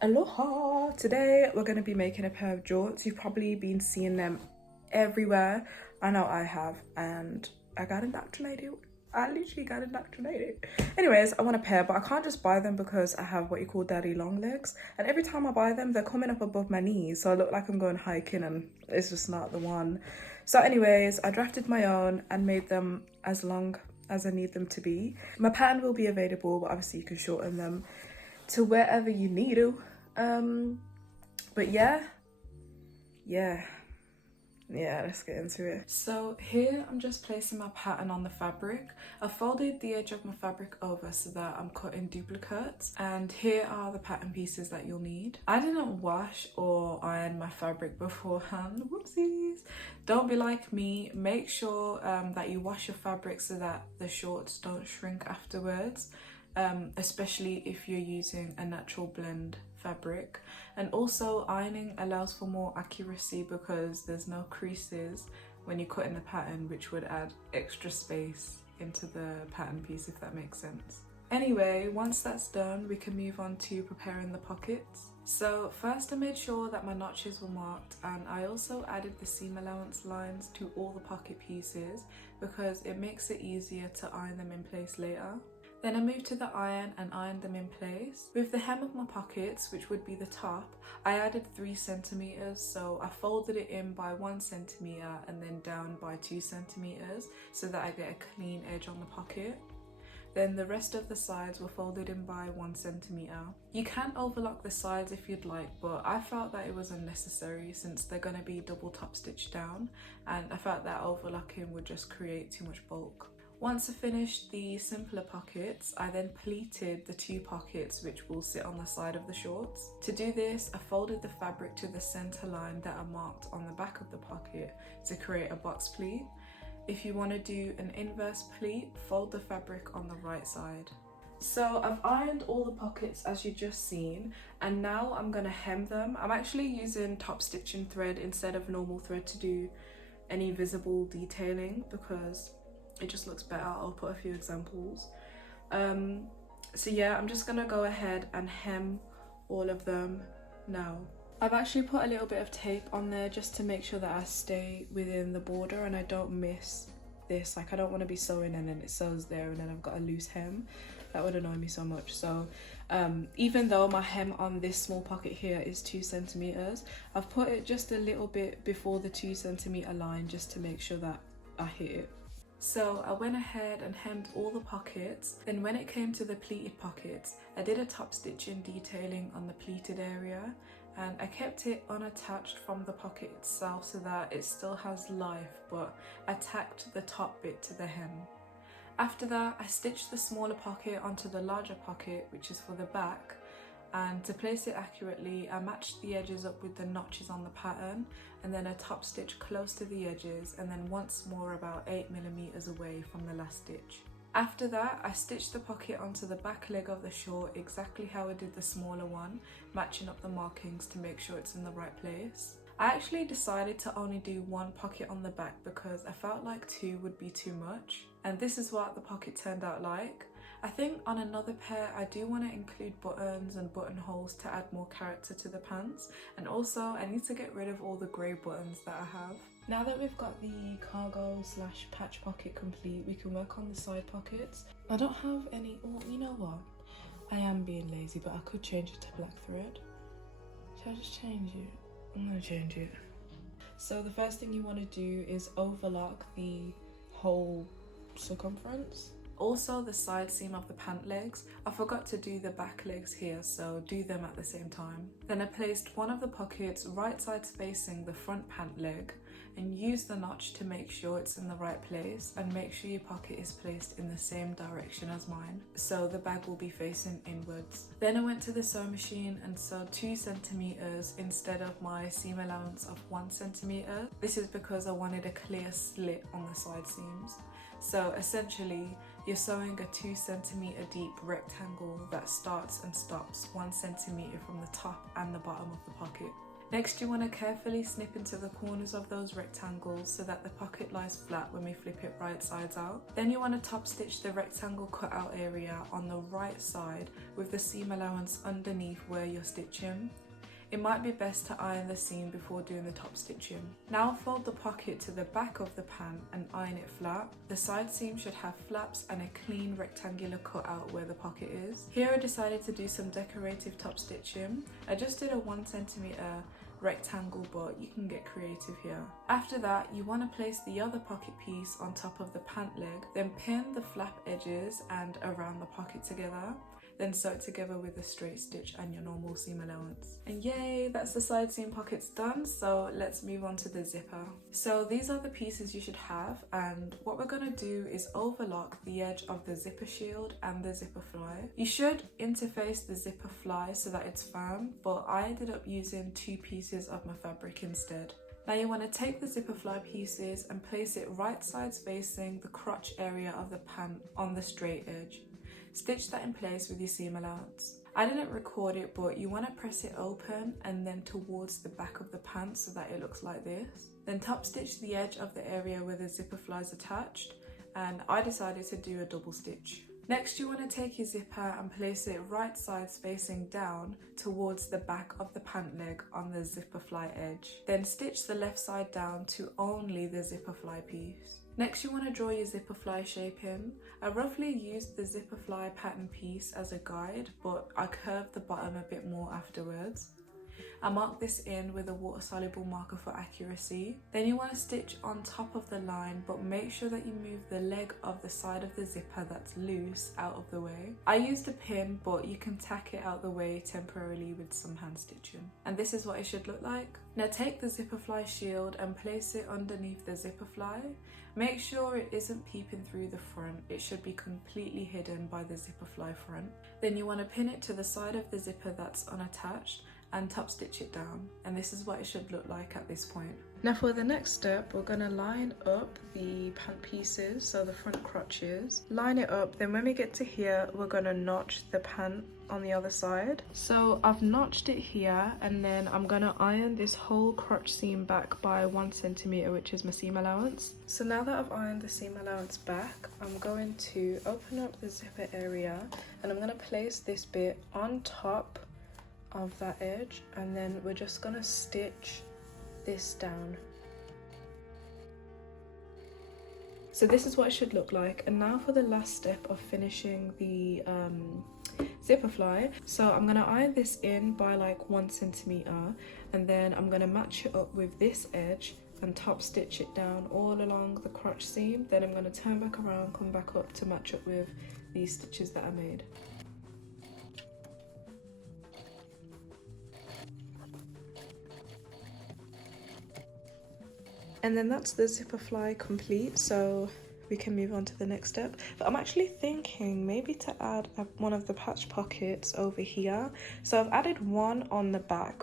Aloha! Today we're going to be making a pair of jorts. You've probably been seeing them everywhere. I know I have, and I got indoctrinated. I literally got indoctrinated. Anyways, I want a pair, but I can't just buy them because I have what you call daddy long legs. And every time I buy them, they're coming up above my knees, so I look like I'm going hiking and it's just not the one. So anyways, I drafted my own and made them as long as I need them to be. My pattern will be available, but obviously you can shorten them to wherever you need to. But yeah, let's get into it. So here I'm just placing my pattern on the fabric. I folded the edge of my fabric over so that I'm cutting duplicates, and here are the pattern pieces that you'll need. I didn't wash or iron my fabric beforehand, whoopsies. Don't be like me. Make sure that you wash your fabric so that the shorts don't shrink afterwards. Especially if you're using a natural blend fabric. And also ironing allows for more accuracy because there's no creases when you cut in the pattern, which would add extra space into the pattern piece, if that makes sense. Anyway, once that's done, we can move on to preparing the pockets. So first I made sure that my notches were marked, and I also added the seam allowance lines to all the pocket pieces because it makes it easier to iron them in place later. Then I moved to the iron and ironed them in place. With the hem of my pockets, which would be the top, I added 3 centimeters, so I folded it in by 1 centimeter and then down by 2 centimeters so that I get a clean edge on the pocket. Then the rest of the sides were folded in by 1 centimeter. You can overlock the sides if you'd like, but I felt that it was unnecessary since they're going to be double top stitched down, and I felt that overlocking would just create too much bulk. Once I finished the simpler pockets, I then pleated the 2 pockets which will sit on the side of the shorts. To do this, I folded the fabric to the center line that I marked on the back of the pocket to create a box pleat. If you want to do an inverse pleat, fold the fabric on the right side. So I've ironed all the pockets as you just seen, and now I'm going to hem them. I'm actually using top stitching thread instead of normal thread to do any visible detailing because it just looks better. I'll put a few examples. So yeah, I'm just gonna go ahead and hem all of them now. I've actually put a little bit of tape on there just to make sure that I stay within the border and I don't miss this. Like, I don't want to be sewing and then it sews there and then I've got a loose hem. That would annoy me so much. So even though my hem on this small pocket here is 2 centimeters, I've put it just a little bit before the 2 centimeter line just to make sure that I hit it. So I went ahead and hemmed all the pockets. Then when it came to the pleated pockets, I did a top stitching detailing on the pleated area, and I kept it unattached from the pocket itself so that it still has life, but I tacked the top bit to the hem. After that, I stitched the smaller pocket onto the larger pocket, which is for the back, and to place it accurately, I matched the edges up with the notches on the pattern, and then I top stitch close to the edges, and then once more about 8 millimeters away from the last stitch. After that, I stitched the pocket onto the back leg of the short exactly how I did the smaller one, matching up the markings to make sure it's in the right place. I actually decided to only do 1 pocket on the back because I felt like 2 would be too much, and this is what the pocket turned out like. I think on another pair I do want to include buttons and buttonholes to add more character to the pants, and also I need to get rid of all the grey buttons that I have. Now that we've got the cargo / patch pocket complete, we can work on the side pockets. I don't have any, oh, you know what? I am being lazy, but I could change it to black thread. Should I just change it? I'm gonna change it. So the first thing you want to do is overlock the whole circumference. Also the side seam of the pant legs. I forgot to do the back legs here, so do them at the same time. Then I placed one of the pockets right sides facing the front pant leg and use the notch to make sure it's in the right place, and make sure your pocket is placed in the same direction as mine, so the bag will be facing inwards. Then I went to the sewing machine and sewed 2 centimeters instead of my seam allowance of 1 centimeter. This is because I wanted a clear slit on the side seams. So essentially, you're sewing a 2 centimeter deep rectangle that starts and stops 1 centimeter from the top and the bottom of the pocket. Next, you want to carefully snip into the corners of those rectangles so that the pocket lies flat when we flip it right sides out. Then you want to top stitch the rectangle cutout area on the right side with the seam allowance underneath where you're stitching. It might be best to iron the seam before doing the top stitching. Now fold the pocket to the back of the pant and iron it flat. The side seam should have flaps and a clean rectangular cutout where the pocket is. Here I decided to do some decorative top stitching. I just did a 1 centimeter rectangle, but you can get creative here. After that, you want to place the other pocket piece on top of the pant leg, then pin the flap edges and around the pocket together. Then sew it together with a straight stitch and your normal seam allowance. And yay, that's the side seam pockets done. So let's move on to the zipper. So these are the pieces you should have, and what we're gonna do is overlock the edge of the zipper shield and the zipper fly. You should interface the zipper fly so that it's firm, but I ended up using 2 pieces of my fabric instead. Now you want to take the zipper fly pieces and place it right sides facing the crotch area of the pant on the straight edge. Stitch that in place with your seam allowance. I didn't record it, but you want to press it open and then towards the back of the pant so that it looks like this. Then top stitch the edge of the area where the zipper fly is attached, and I decided to do a double stitch. Next, you want to take your zipper and place it right sides facing down towards the back of the pant leg on the zipper fly edge. Then stitch the left side down to only the zipper fly piece. Next, you want to draw your zipper fly shape in. I roughly used the zipper fly pattern piece as a guide, but I curved the bottom a bit more afterwards. I marked this in with a water soluble marker for accuracy. Then you want to stitch on top of the line, but make sure that you move the leg of the side of the zipper that's loose out of the way. I used a pin, but you can tack it out the way temporarily with some hand stitching. And this is what it should look like. Now take the zipper fly shield and place it underneath the zipper fly. Make sure it isn't peeping through the front. It should be completely hidden by the zipper fly front. Then you want to pin it to the side of the zipper that's unattached and top stitch it down, and this is what it should look like at this point. Now for the next step, we're going to line up the pant pieces, so the front crotches. Line it up, then when we get to here, we're going to notch the pant on the other side. So I've notched it here, and then I'm going to iron this whole crotch seam back by 1 centimeter, which is my seam allowance. So now that I've ironed the seam allowance back, I'm going to open up the zipper area, and I'm going to place this bit on top of that edge, and then we're just gonna stitch this down. So this is what it should look like. And now for the last step of finishing the zipper fly. So I'm gonna iron this in by like 1 centimeter, and then I'm gonna match it up with this edge and top stitch it down all along the crotch seam. Then I'm gonna turn back around, come back up to match up with these stitches that I made. And then that's the zipper fly complete, so we can move on to the next step. But I'm actually thinking maybe to add one of the patch pockets over here. So I've added one on the back,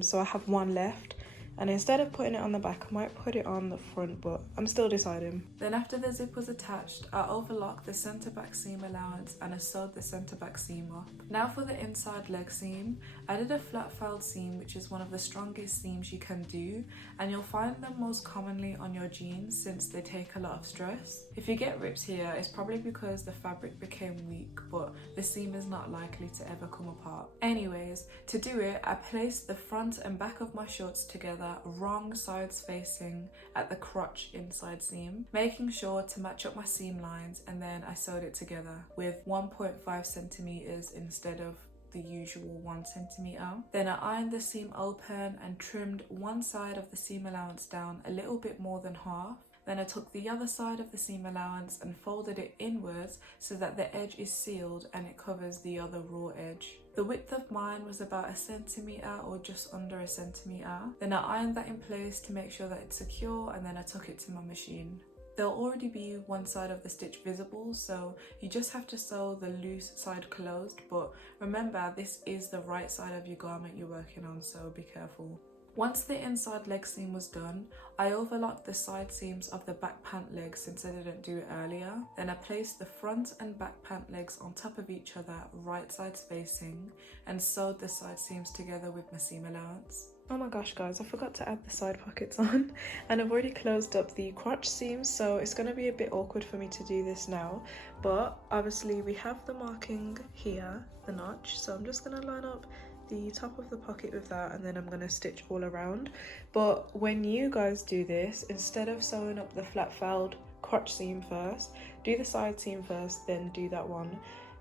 so I have one left. And instead of putting it on the back, I might put it on the front, but I'm still deciding. Then after the zip was attached, I overlocked the centre back seam allowance and I sewed the centre back seam up. Now for the inside leg seam, I did a flat fold seam, which is one of the strongest seams you can do, and you'll find them most commonly on your jeans since they take a lot of stress. If you get rips here, it's probably because the fabric became weak, but the seam is not likely to ever come apart. Anyways, to do it, I placed the front and back of my shorts together wrong sides facing at the crotch inside seam, making sure to match up my seam lines, and then I sewed it together with 1.5 centimeters instead of the usual 1 centimeter. Then I ironed the seam open and trimmed one side of the seam allowance down a little bit more than half. Then I took the other side of the seam allowance and folded it inwards so that the edge is sealed and it covers the other raw edge. The width of mine was about 1 centimeter or just under 1 centimeter. Then I ironed that in place to make sure that it's secure, and then I took it to my machine. There'll already be one side of the stitch visible, so you just have to sew the loose side closed, but remember this is the right side of your garment you're working on, so be careful. Once the inside leg seam was done, I overlocked the side seams of the back pant leg since I didn't do it earlier. Then I placed the front and back pant legs on top of each other, right sides facing, and sewed the side seams together with my seam allowance. Oh my gosh guys, I forgot to add the side pockets on and I've already closed up the crotch seams, so it's going to be a bit awkward for me to do this now, but obviously we have the marking here, the notch, so I'm just going to line up the top of the pocket with that and then I'm going to stitch all around. But when you guys do this, instead of sewing up the flat fouled crotch seam first, do the side seam first, then do that one.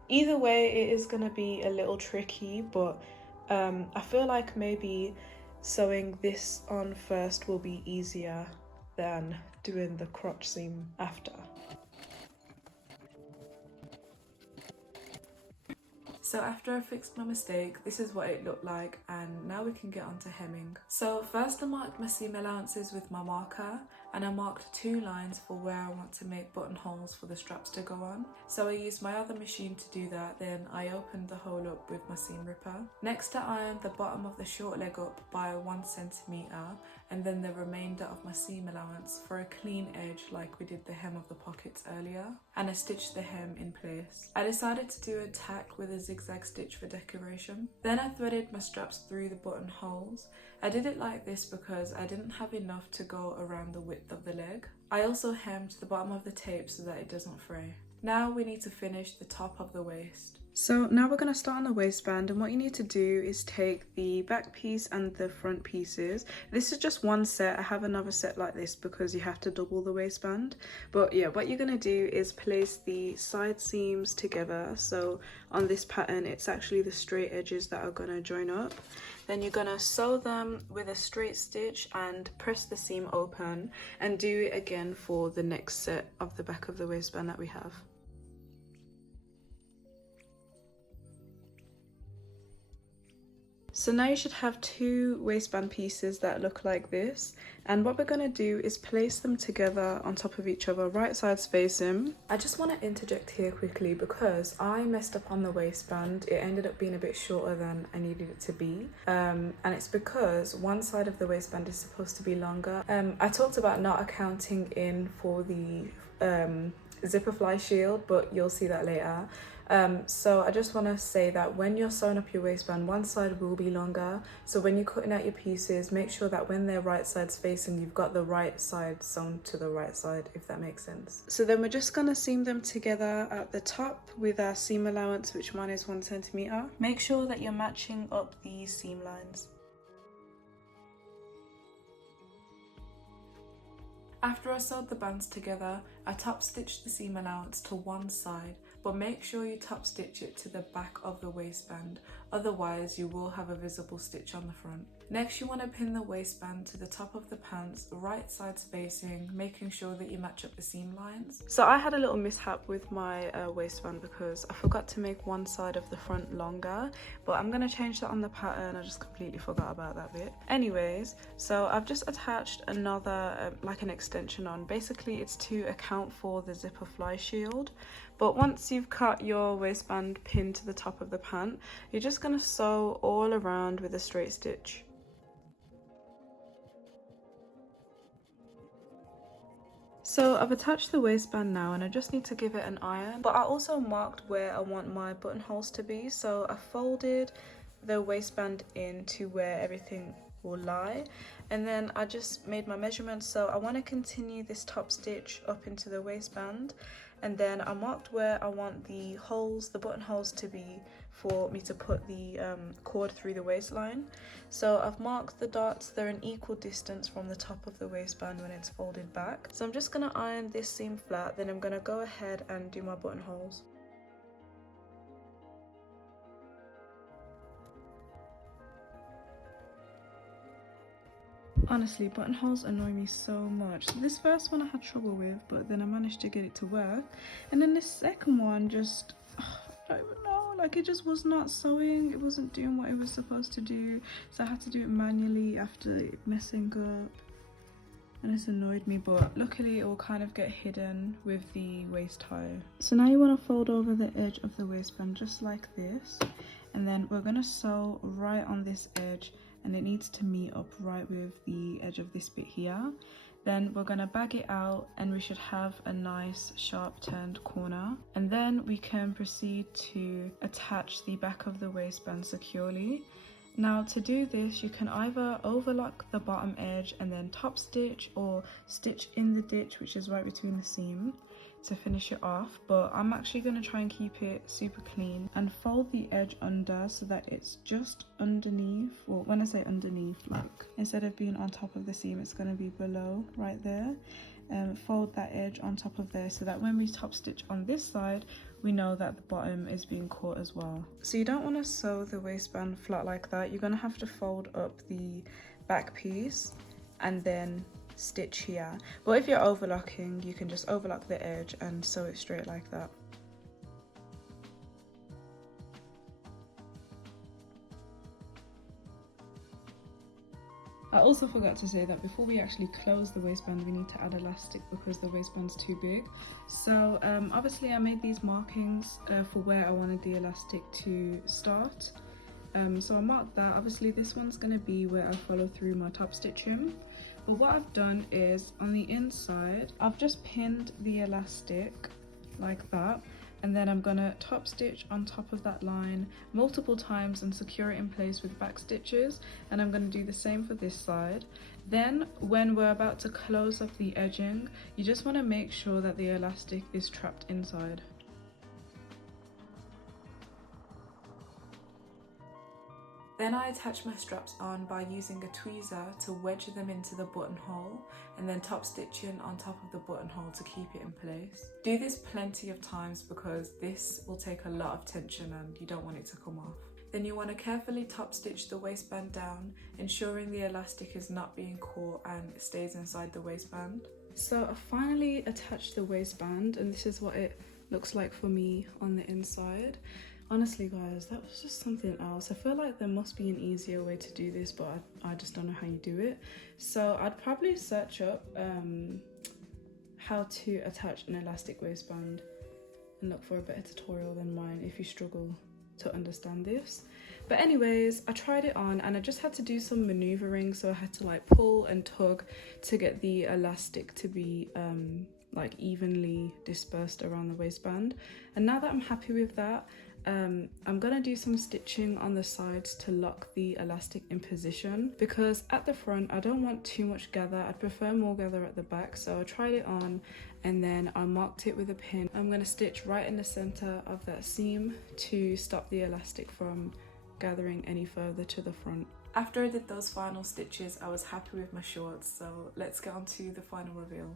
Either way it is going to be a little tricky, but I feel like maybe sewing this on first will be easier than doing the crotch seam after. So after I fixed my mistake, this is what it looked like, and now we can get on to hemming. So first I marked my seam allowances with my marker, and I marked 2 lines for where I want to make buttonholes for the straps to go on. So I used my other machine to do that, then I opened the hole up with my seam ripper. Next I ironed the bottom of the short leg up by 1 centimetre, and then the remainder of my seam allowance for a clean edge like we did the hem of the pockets earlier, and I stitched the hem in place. I decided to do a tack with a zigzag stitch for decoration. Then I threaded my straps through the buttonholes. I did it like this because I didn't have enough to go around the width of the leg. I also hemmed the bottom of the tape so that it doesn't fray. Now we need to finish the top of the waist. So now we're going to start on the waistband, and what you need to do is take the back piece and the front pieces. This is just one set. I have another set like this because you have to double the waistband. But yeah, what you're going to do is place the side seams together. So on this pattern, it's actually the straight edges that are going to join up. Then you're going to sew them with a straight stitch and press the seam open, and do it again for the next set of the back of the waistband that we have. So now you should have 2 waistband pieces that look like this, and what we're going to do is place them together on top of each other, right sides facing. I just want to interject here quickly because I messed up on the waistband. It ended up being a bit shorter than I needed it to be, and it's because one side of the waistband is supposed to be longer. I talked about not accounting in for the zipper fly shield, but you'll see that later. So I just want to say that when you're sewing up your waistband, one side will be longer, so when you're cutting out your pieces, make sure that when they're right sides facing, you've got the right side sewn to the right side, if that makes sense. So then we're just going to seam them together at the top with our seam allowance, which mine is 1 centimetre. Make sure that you're matching up the seam lines. After I sewed the bands together, I top stitched the seam allowance to one side, but make sure you top stitch it to the back of the waistband, otherwise you will have a visible stitch on the front. Next you want to pin the waistband to the top of the pants, right sides facing, making sure that you match up the seam lines. So I had a little mishap with my waistband because I forgot to make one side of the front longer, but I'm going to change that on the pattern. I just completely forgot about that bit. Anyways, so I've just attached another like an extension on. Basically it's to account for the zipper fly shield. But once you've cut your waistband pin to the top of the pant, you're just going to sew all around with a straight stitch. So I've attached the waistband now and I just need to give it an iron, but I also marked where I want my buttonholes to be, so I folded the waistband in to where everything will lie, and then I just made my measurements. So I want to continue this top stitch up into the waistband, and then I marked where I want the holes, the buttonholes to be for me to put the cord through the waistline. So I've marked the dots, they're an equal distance from the top of the waistband when it's folded back. So I'm just going to iron this seam flat, then I'm going to go ahead and do my buttonholes. Honestly, buttonholes annoy me so much. So this first one I had trouble with, but then I managed to get it to work. And then this second one just, I don't even know, like it just was not sewing. It wasn't doing what it was supposed to do. So I had to do it manually after it messing up. And it's annoyed me, but luckily it will kind of get hidden with the waist tie. So now you want to fold over the edge of the waistband just like this. And then we're going to sew right on this edge, and it needs to meet up right with the edge of this bit here. Then we're going to bag it out and we should have a nice sharp turned corner, and then we can proceed to attach the back of the waistband securely. Now to do this, you can either overlock the bottom edge and then top stitch, or stitch in the ditch, which is right between the seam, to finish it off. But I'm actually going to try and keep it super clean and fold the edge under so that it's just underneath. Well, when I say underneath, like instead of being on top of the seam, it's going to be below right there. Fold that edge on top of there so that when we top stitch on this side, we know that the bottom is being caught as well. So you don't want to sew the waistband flat like that. You're going to have to fold up the back piece and then stitch here. But if you're overlocking, you can just overlock the edge and sew it straight like that. I also forgot to say that before we actually close the waistband, we need to add elastic because the waistband's too big. So obviously I made these markings for where I wanted the elastic to start. So I marked that. Obviously this one's going to be where I follow through my top stitching. But what I've done is on the inside, I've just pinned the elastic like that. And then I'm gonna top stitch on top of that line multiple times and secure it in place with back stitches, and I'm gonna do the same for this side. Then when we're about to close up the edging, you just want to make sure that the elastic is trapped inside. Then I attach my straps on by using a tweezer to wedge them into the buttonhole, and then top stitching on top of the buttonhole to keep it in place. Do this plenty of times because this will take a lot of tension and you don't want it to come off. Then you want to carefully top stitch the waistband down, ensuring the elastic is not being caught and it stays inside the waistband. So I finally attached the waistband, and this is what it looks like for me on the inside. Honestly guys, that was just something else. I feel like there must be an easier way to do this, but I just don't know how you do it. So I'd probably search up how to attach an elastic waistband and look for a better tutorial than mine if you struggle to understand this. But anyways, I tried it on and I just had to do some maneuvering, so I had to like pull and tug to get the elastic to be like evenly dispersed around the waistband. And now that I'm happy with that, I'm gonna do some stitching on the sides to lock the elastic in position, because at the front I don't want too much gather. I'd prefer more gather at the back. So I tried it on and then I marked it with a pin. I'm gonna stitch right in the center of that seam to stop the elastic from gathering any further to the front. After I did those final stitches, I was happy with my shorts, so let's get on to the final reveal.